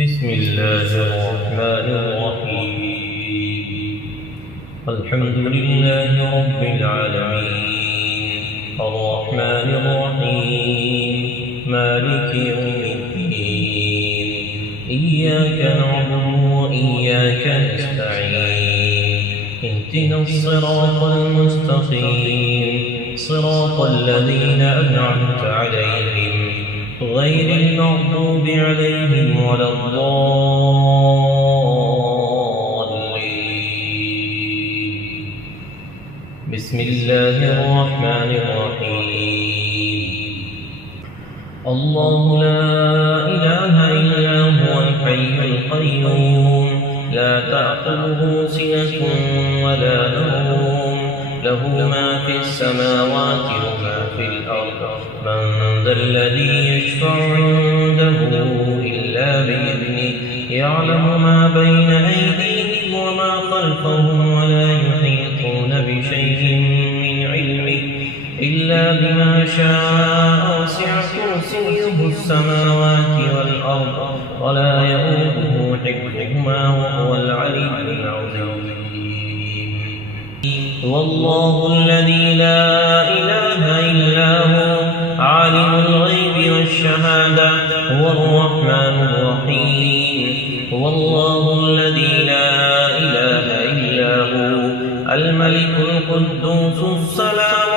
بسم الله الرحمن الرحيم الحمد لله رب العالمين الرحمن الرحيم مالك يوم الدين إياك نعبد وإياك نستعين اهدنا الصراط المستقيم صراط الذين أنعمت عليهم غير المغضوب عليهم ولا الضالين بسم الله الرحمن الرحيم الله لا إله إلا هو الحي القيوم لا تأخذه سنة ولا نوم له ما في السماوات وما في الأرض من ذا الذي يشفع عنده إلا بإذنه يعلم ما بين أيديهم وما خلفهم ولا يحيطون بشيء من علمه إلا بما شاء وسع كرسيه السماوات والأرض ولا يؤوده حفظهما وهو العلي العظيم والله الذي لا إله إلا هو عالم الغيب والشهادة هو الرحمن الرحيم هو الله الذي لا إله إلا هو الملك القدوس السلام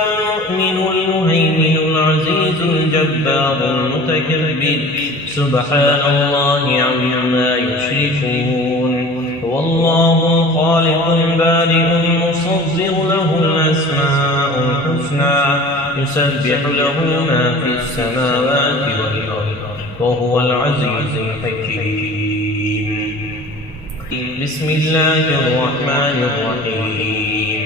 المؤمن المهيمن العزيز الجبار المتكبر سبحان الله عما يشركون هو الله الخالق البارئ المصور له الأسماء الحسنى يسبح له ما في السماوات والأرض وهو العزيز الحكيم بسم الله الرحمن الرحيم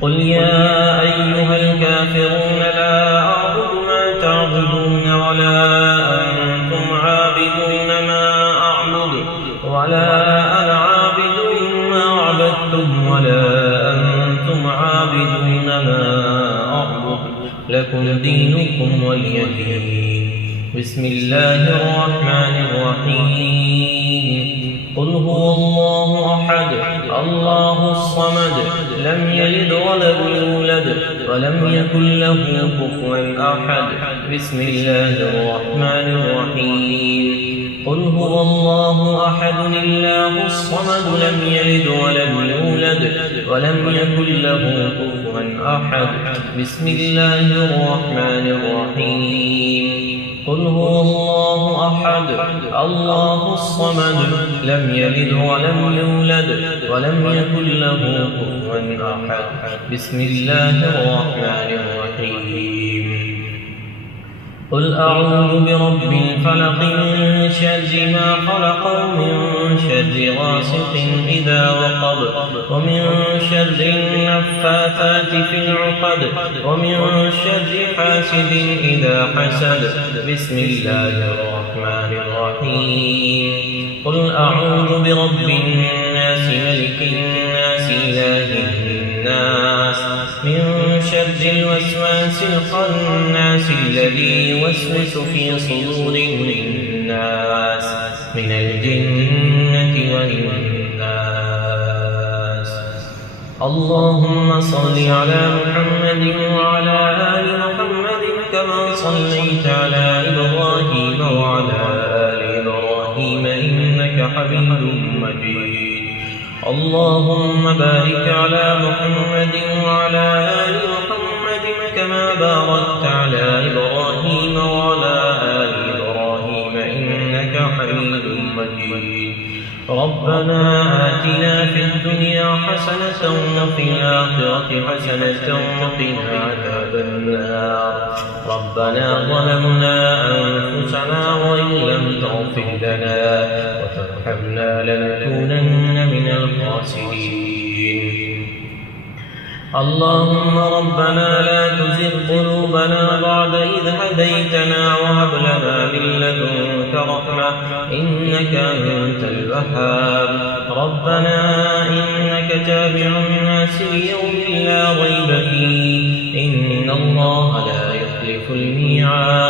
قل يا أيها الكافرون لا أعبد ما تعبدون ولا أنتم عابدون ما أعبد ولا أنا عابد ما عبدتم ولا أنتم عابدون ما أعبد لكم دينكم ولي دين بسم الله الرحمن الرحيم قل هو الله أحد الله الصمد لم يلد ولم يولد ولم يكن له كفوا أحد بسم الله الرحمن الرحيم قل هو الله أحد الله الصمد لم يلد ولم يولد ولم يكن له كفوا أحد بسم الله الرحمن الرحيم قل هو الله أحد الله الصمد لم يلد ولم يولد ولم يكن له كفوا أحد بسم الله الرحمن الرحيم قل أعوذ برب الفلق من شر ما خلق ومن شر غاسق إذا وقب ومن شر النفاثات في العقد ومن شر حاسد إذا حسد بسم الله الرحمن الرحيم قل أعوذ برب الناس ملك الناس إله الناس من شر الوسواس الخناس الذي يوسوس في صدور الناس من الجنة والناس اللهم صل على محمد وعلى آل محمد كما صليت على إبراهيم وعلى آل إبراهيم إنك حميد مجيد اللهم بارك على محمد وعلى آل محمد كما باركت على إبراهيم وعلى آل إبراهيم إنك حميد مجيد ربنا آتنا في الدنيا حسنة وفي الآخرة حسنة وقنا عذاب النار ربنا ظلمنا أنفسنا وإن لم تغفر لنا وترحمنا لنكونن من الخاسرين اللهم ربنا لا تزغ قلوبنا بعد إذ هديتنا وهب لنا من لدنك رحمة إنك أنت الوهاب ربنا إنك جامع الناس ليوم لا ريب فيه إن الله لا يخلف الميعاد